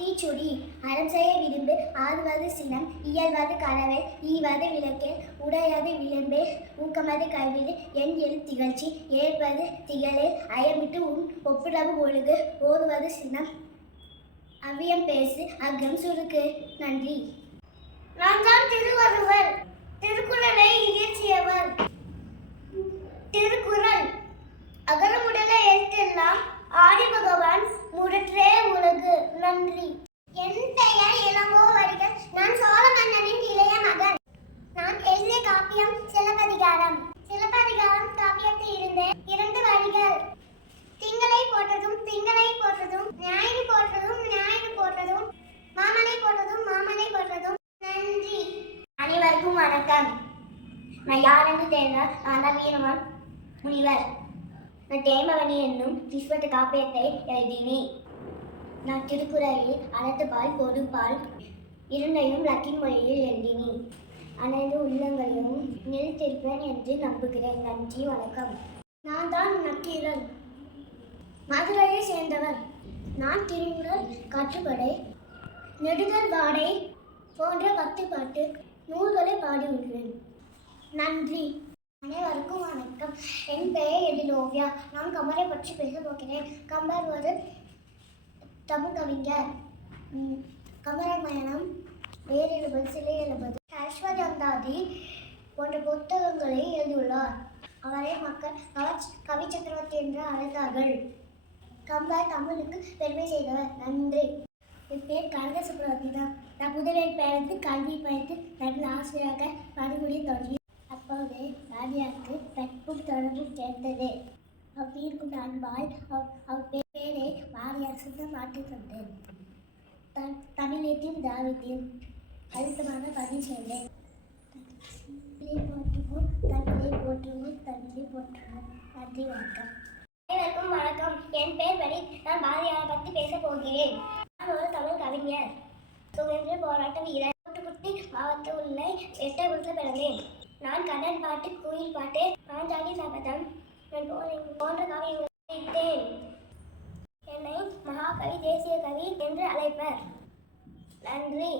தீச்சுடி அறம் செய்ய விரும்பு ஆறுவது சினம் இயல்வது கலவை ஈவது விளக்கேல் உடையது விளம்பே ஊக்கமது கைவிடு என் எழு திகழ்ச்சி ஏற்பது திகழே அயமிட்டு உன் ஒப்புரவு ஒழுகு ஓதுவது சினம் அவ்வியம் பேசு அகம் சுருக்கு. நன்றி. நான் தான் திருவள்ளுவர். திருக்குறளை இயற்றியவர். திருக்குறள் அகரமுடல எழுத்தெல்லாம் ஆதி பகவான் முரற்றே உலகு. நன்றி. என் பெயர் இளங்கோவடிகள். நான் சோழ மன்னனின் இளைய மகன். நான் எழுதிய காப்பியம் சிலப்பதிகாரம். சிலப்பதிகாரம் காப்பியத்தில் இருந்த 2 வரிகள். திங்களை போற்றதும் திங்களை போற்றதும் ஞாயிறு போற்றதும் ஞாயிறு போற்றதும் மாமனை போற்றதும் மாமனை போற்றதும். நன்றி. அனைவருக்கும் வணக்கம். நான் யார் என்று தெரிந்தால் நான் தான் வீரமான் முனிவர். நான் தேமவனி என்னும் விஸ்வத்த காப்பியத்தை எழுதினேன். நான் திருக்குறளில் அறத்துப்பால் பொதுப்பால் இரண்டையும் லத்தீன் மொழியில் எழுதினேன். அனைத்து உள்ளங்களையும் நிலைத்திருப்பேன் என்று நம்புகிறேன். நன்றி, வணக்கம். நான் தான் நக்கீரன். மதுரையை சேர்ந்தவர். நான் திருக்குறள் கட்டுப்படை நெடுதல் வாடை போன்ற 10 பாட்டு நூல்களை பாடியுள்ளேன். நன்றி. அனைவருக்கும் வணக்கம். என் பெயர் எழிலோவியா. நான் கம்பரை பற்றி பேச போகிறேன். கம்பர் ஒரு தமிழ் கவிஞர். கம்பராமாயணம், வேர் எழுபது, சிலை எழுபது, அஸ்வகந்தாதி போன்ற புத்தகங்களை எழுதியுள்ளார். அவரை மக்கள் கவி சக்கரவர்த்தி என்று அழைத்தார்கள். கம்பர் தமிழுக்கு பெருமை செய்தவர். நன்றி. என் பேர் கனக சக்கரவர்த்தி தான். நான் முதலில் பெயர்ந்து கல்வி பயின்று நல்ல ஆசிரியராக பணிபுரிய தொடங்கி அப்போது ராஜாவுக்கு கற்பும் தொடர்பும் சேர்ந்தது. அவ்வீர்க்கும் அன்பால் அவர் பேரை வாரியாசத்தை மாற்றிக் கொண்டேன். தமிழத்தையும் திராவிடத்தையும் அழுத்தமாக பதிவு செய்தேன். போற்றுவோம் தமிழை போற்றுவோம் தமிழை போற்றுவோம். நன்றி, வணக்கம். அனைவருக்கும் வணக்கம். என் பெயர் வரி. நான் பாரதியாரை பற்றி பேச போகிறேன். நான் ஒரு தமிழ் கவிஞர், சுதந்திர போராட்ட வீரர். தூத்துக்குடி மாவட்டத்தில் உள்ள எட்டயபுரத்தில் பிறந்தேன். நான் கடல் பாட்டு, குயில் பாட்டு, பாஞ்சாலி சபதம் போன்ற கவியங்களை எழுதினேன். என்னை மகாகவி, தேசிய கவி என்று அழைப்பர். நன்றி.